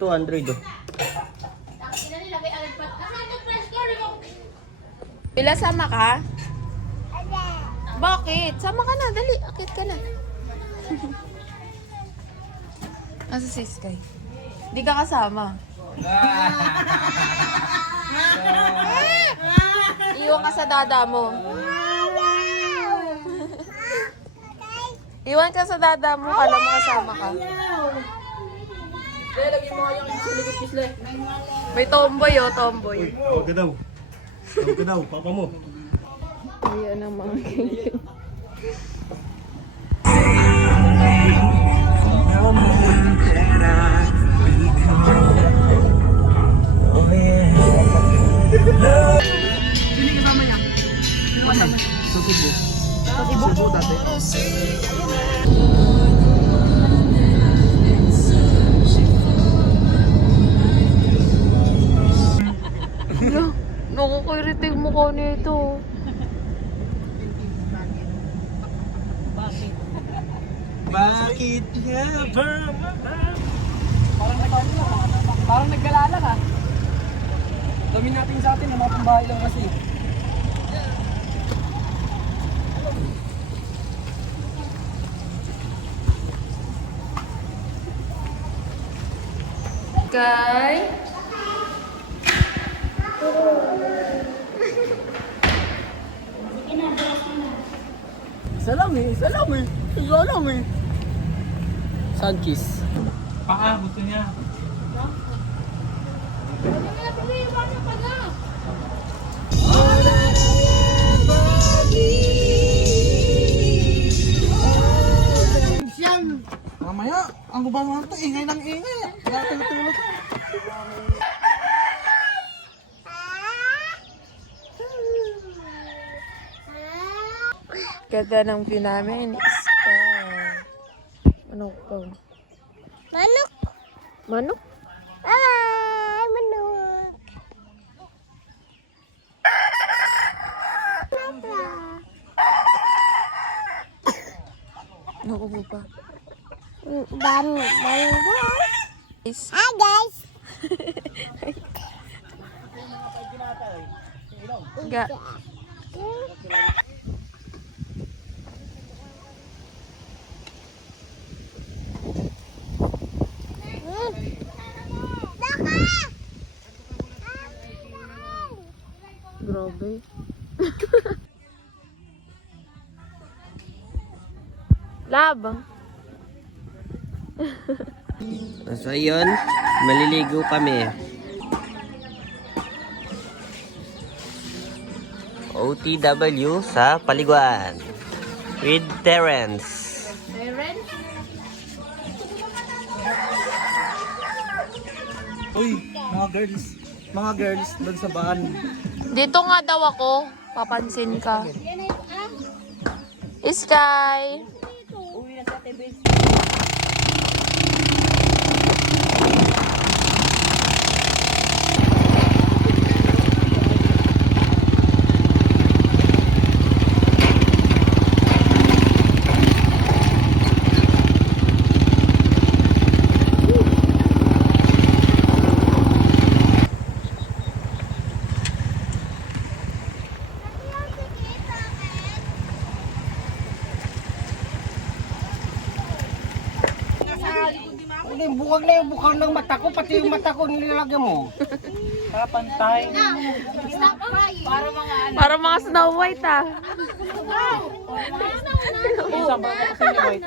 200 oh. Pila, sama ka? Bakit? Sama ka na, dali. Akit ka na. Asa si Sky? Di ka kasama. Iwan ka sa dada mo. Iwan ka sa dada mo, kala mo kasama ka. May tomboy oh, tomboy. Huwag ka daw. Huwag ka daw, papa mo. Ayan ang mga ganyan. Sino kasama niya? Sino kasama niya? Sa Cebu. Sa Cebu dati. Nakakiritig mo ko nito. Bakit nga ba? Parang naggalala ka. Gawin natin sa atin, mga pambahay lang kasi. Sky? Isa lang eh. Sunkiss. Paa, gusto niya. Mamaya, ang gubangan to, ingay ng ingay. Natulog-tulog. Ganda ng view namin. Sky. Manok to. Manok. Manok? Ay, manok. Naku po pa. Baru. Is. Hi guys. Ga. Grabe. Lab. So yun, maliligo kami. OTW sa Paliguan with Terence. Uy, mga girls, doon sa baan. Dito nga daw ako. Papansin ka. Sky. Buwag na yung bukang ng mata ko, pati yung mata ko nilalagyan mo. Papantay. Para mga Snow White ah. Isang ba kasi ni White?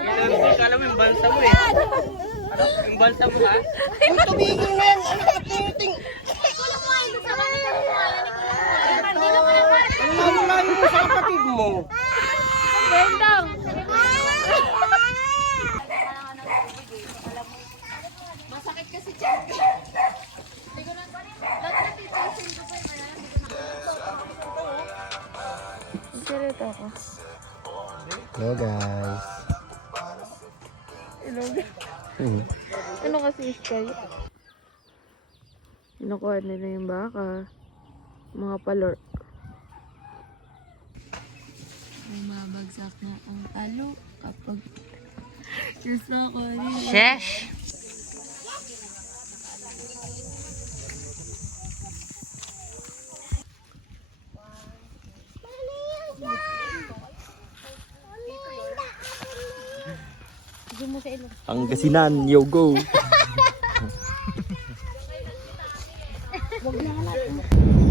Kala mo yung balsa mo eh. Ano? Yung balsa mo ha? Uy, tumigil na yan! Ano ka ting-ting? Ano layo mo sa kapatid mo? Bendang. Seryoso ako. Hello guys. Hello. Ano kasi Sky? Kinukuha nila yung baka. Mga palor. Bumabagsak na ang talo kapag gusto ko rin. Shesh! mo sa ilong. Pangasinan, yo go. Huwag na lang.